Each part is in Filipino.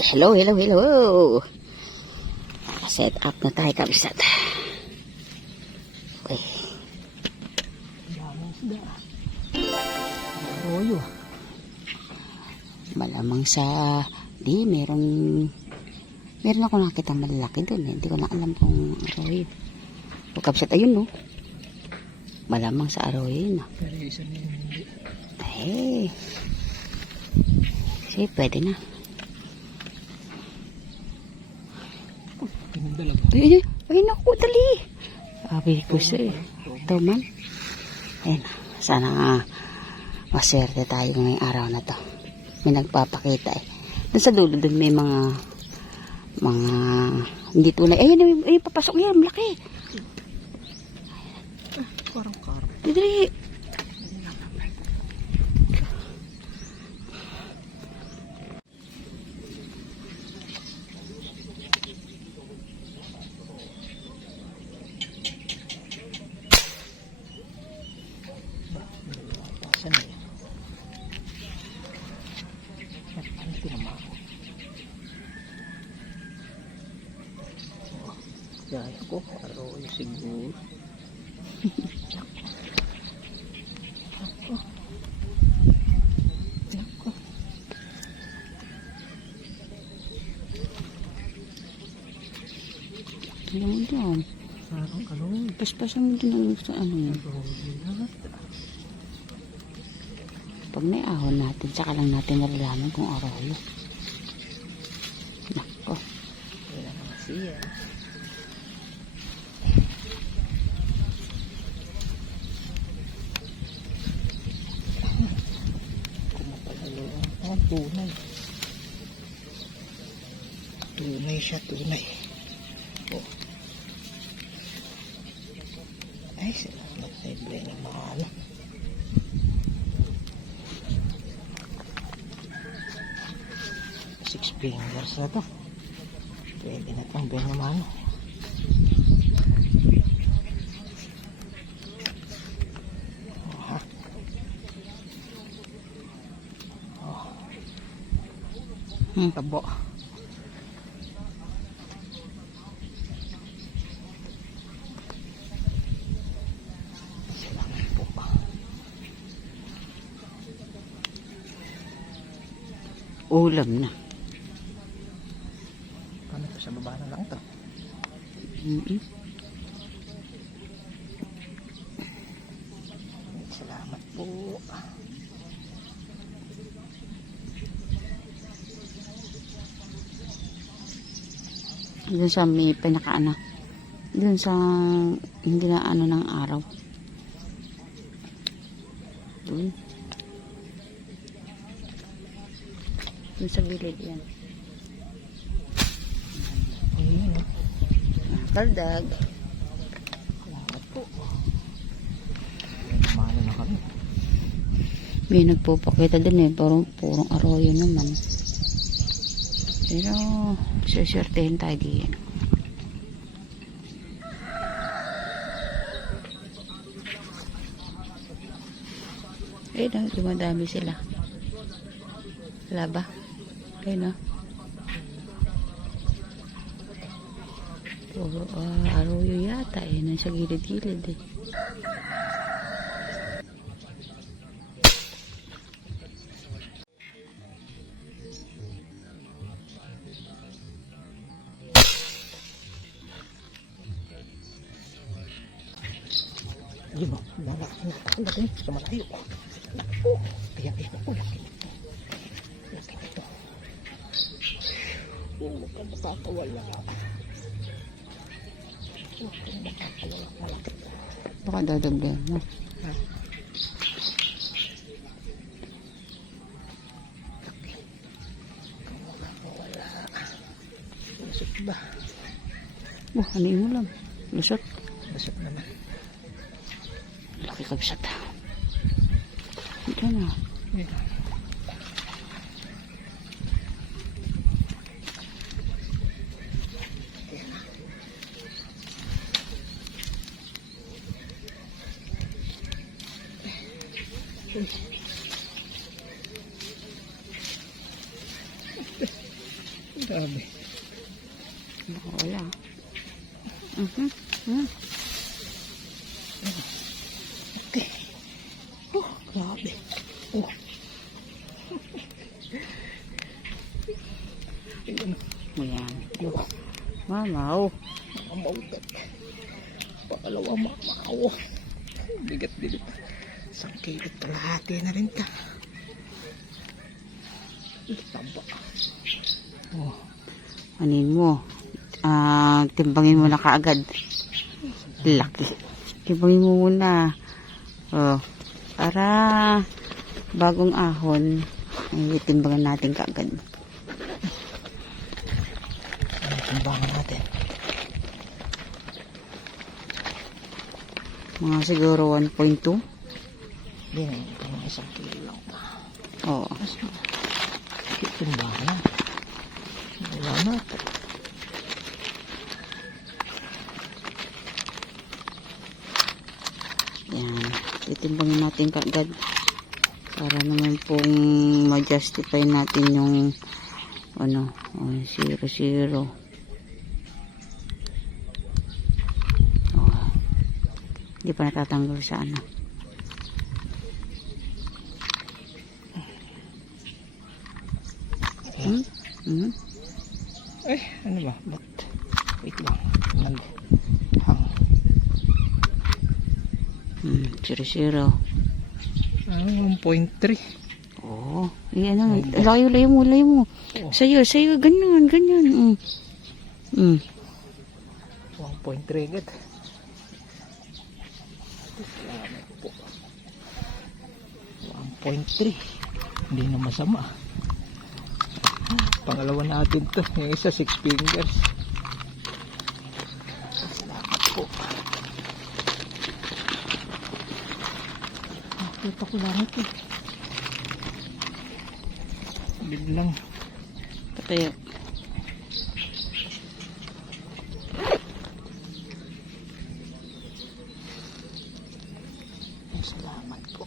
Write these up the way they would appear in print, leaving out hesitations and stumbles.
Hello, hello, hello. Set up na tayo, kabisat. Okay. Arroyo. Malamang sa... meron ako nakita malaki dun. Hindi ko na alam kung arroyo. O kabisat, ayun no. Malamang sa arroyo yun. Pero yung isa na hindi. Sige, pwede na. Pinagdalaga. Ay, naku, dali. Sabi ko siya ito man. Ayun, sana maswerte tayo ngayong araw na to. May nagpapakita eh. Doon sa dulo, doon may mga hindi tunay. Ayun, papasok yan, malaki. Parang karap. Dali. Saan na yan? Ano tinamaan? Gaya ko, arroyo siguro. Nako. Tingnan mo dyan. Parang ano? Paspasan mo din sa ano yan. Arroyo na. Pag may ahon natin, saka lang natin nalalaman kung arroyo. Nako. Wala naman siya. Kumapalalo. Tunay. Tunay siya, tunay. Oh. Ay, salamat sa iba na mahal. Six fingers na to. Pwede na itong benamano. Oh, ha? Oh. Tabo. Salamat po. Ulam na. Paano ito? Sa baba na lang ito. Salamat po. Doon sa may pinakaano. Doon sa hindi na ano ng araw. Doon. Doon sa gilid yan. Ayun. Kaldag. Salamat po. Benamano na kami. May nagpupakita din eh. Purong arroyo naman. Pero, susurtehin tayo diyan. Eh, dumadami sila. Wala ba? Ayun o. Puro arroyo yata eh. Nasa gilid-gilid eh. Yun o. Laki sa malayo. Oh, kaya po. Laki nito. Laki nito. Huwag nakakawala. Huwag nakakawala. Malaki. Baka dadagdag mo. Nakakawala. Lusot ba? Ano yung ulam? Lusot. Lusot naman. Laki kabisat. Ito na. Grabe. Baka wala. Hmm. Okay. Oh, grabe. Oh. Ayan. Ayan. Oh. Mamaw. Mamautat. Pakalawa mamaw. Bigat din. 1 kilot kalahati na rin ka. Taba. Oh. Anin mo. Timbangin mo na kaagad. Laki. Timbangin mo muna. Oh. Para bagong ahon, ay timbangan natin kaagad. Timbangan natin. Mga siguro 1.2. Yan, ang 1 kilo lang. Oo. Timbangan na. Wala na. Yan. Itimbangin natin kaagad. Para naman pong ma-justify natin yung 0, 0. Hindi pa natatanggal sa ano. Ay, ano ba? Ba't? Wait lang. Naghang. 0, 0. 1.3. Oo. Layo mo. Oh. Sa'yo. Ganyan. 1.3 agad. Salamat po. 1.3. Hindi na masama. Pangalawa natin to. Yung isa 6 fingers. Salamat po. Nakita ko lang ito. Biglang. Patayo. Salamat po.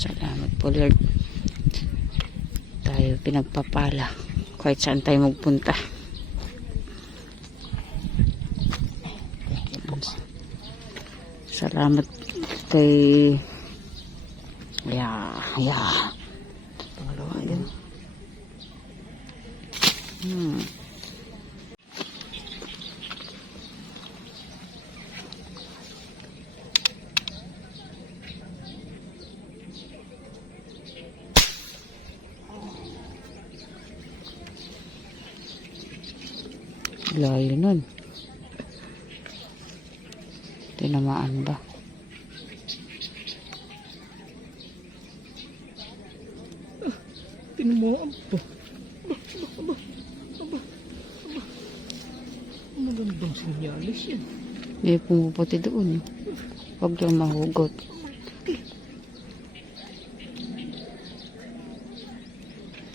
Salamat po, Lord. Tayo pinagpapala kahit saan tayo magpunta. Salamat kay Pangalawa yan. Layo nun. Tinamaan ba? Tinamaan po. Magandang sinyalis yan. May pumuputi doon. Huwag lang mahugot.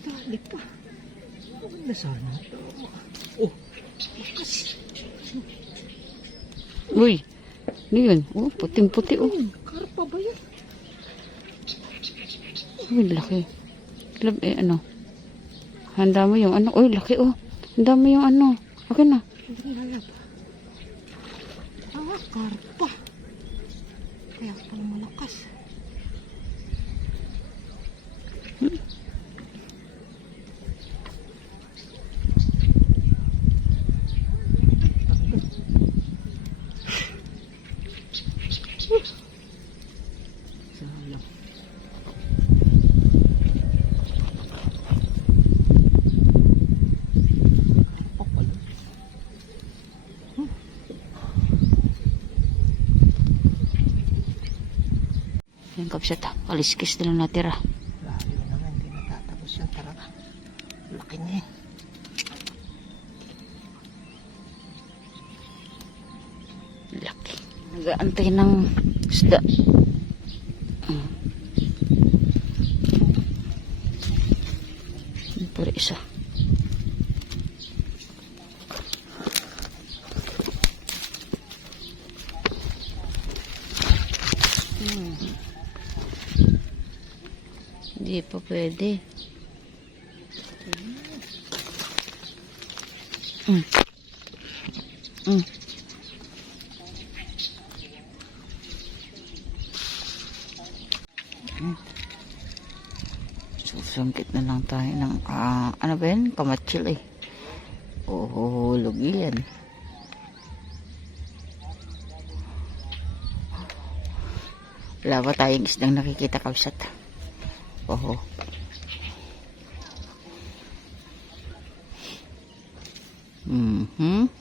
Dali pa. Maganda sana ito. Oh, bukas. Uy! Ano yun? Oh, puting-puti oh. Karpa ba yan? Uy, laki. Ano? Handa mo yung ano. Uy, laki oh. Handa mo yung ano. Okay na. Hindi lalab. Karpa. Kaya pala malakas. Sayang. Yan kapsat ha. Kaliskis na lang natira. Layo naman. Hindi natatapos yan talaga. Laki niya yan. Laki. Nag-aantay ng isda. Pero isa. Hindi pa pwede. Mm. Mm. Susungkit na lang tayo ng ano ba yan? Kamatsil eh. Uhulog yan. Wala ba tayong isdang nakikita kausat? Oo. Mhm.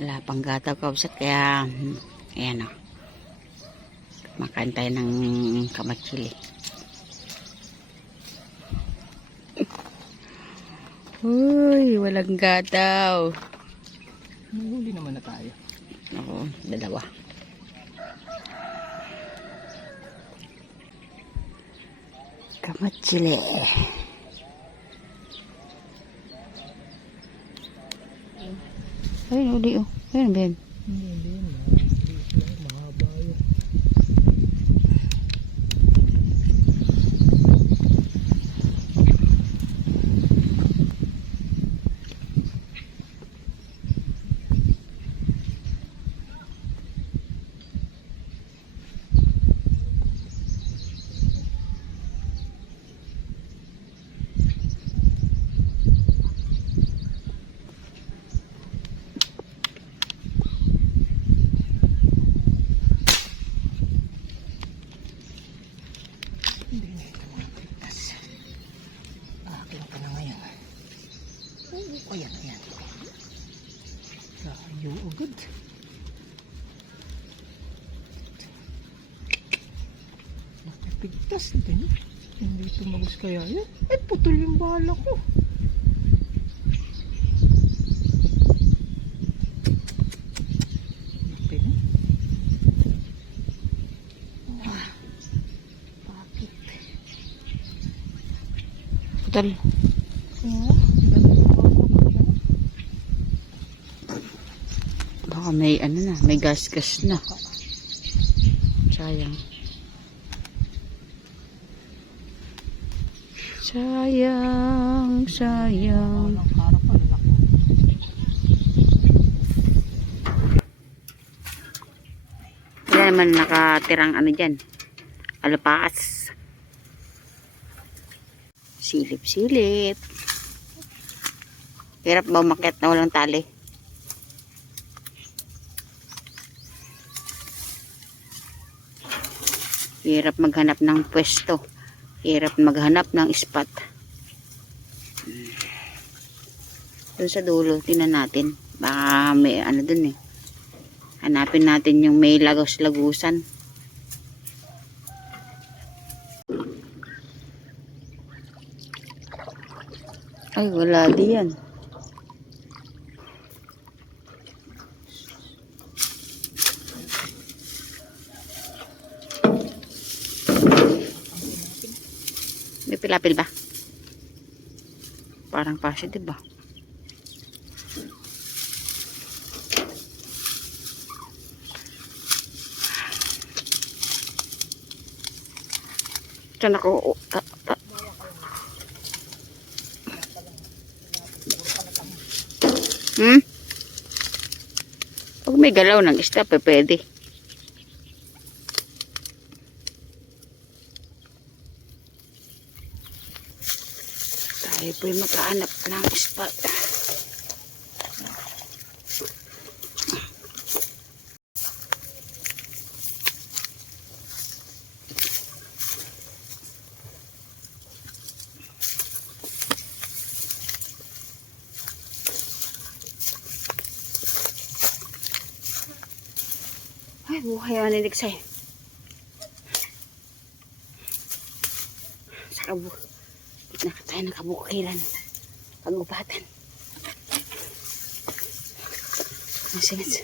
Wala pang gataw kausat kaya ayan o. Makain tayo ng kamatsili. Uy, walang gataw. Mahuli naman na tayo. Oo, dalawa. Kamatsili. Ayun, uli oh. Ayun, Ben. Hindi yun. Mahaba yun. Hindi na ito mga pitas. Akin pa na ngayon. Oo, ayan, ayan. Tayo agad. Nakapigtas din. Hindi tumagos kaya yan. Eh, putol yung bala ko. Laki na. Bakit? Putal. Oo, ganun yung bala ko siya. Baka may ano na, may gas-gas na. Sayang. Sayang, sayang. Walang harap pa, lalaki. Wala naman nakatirang ano dyan. Alapakas. Silip-silip. Hirap ba umakyat na walang tali? Hirap maghanap ng pwesto. Hirap maghanap ng spot. Doon sa dulo, tingnan natin. Baka may ano dun eh. Hanapin natin yung may lagos-lagusan. Ay, wala diyan. May pilapil ba? Parang positive ba? Diyan ako. Pag may galaw ng isda, pwede. Tayo po'y maghahanap ng spot. Ay, buhay ang niliksay. Sa kabu. Gitna ka tayo ng kabukiran. Kagubatan. Ang singit.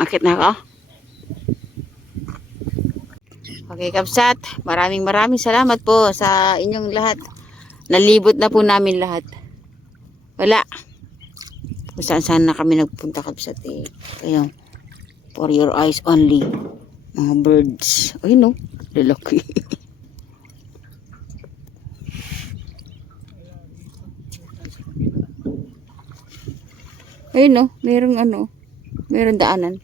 Akit na ako. Okay, Kabsat. Maraming salamat po sa inyong lahat. Nalibot na po namin lahat. Wala. Kung saan na kami nagpunta, Kabsat eh. Kaya, for your eyes only. Mga birds. Ay no, lalaki. Ay no, merong meron daanan.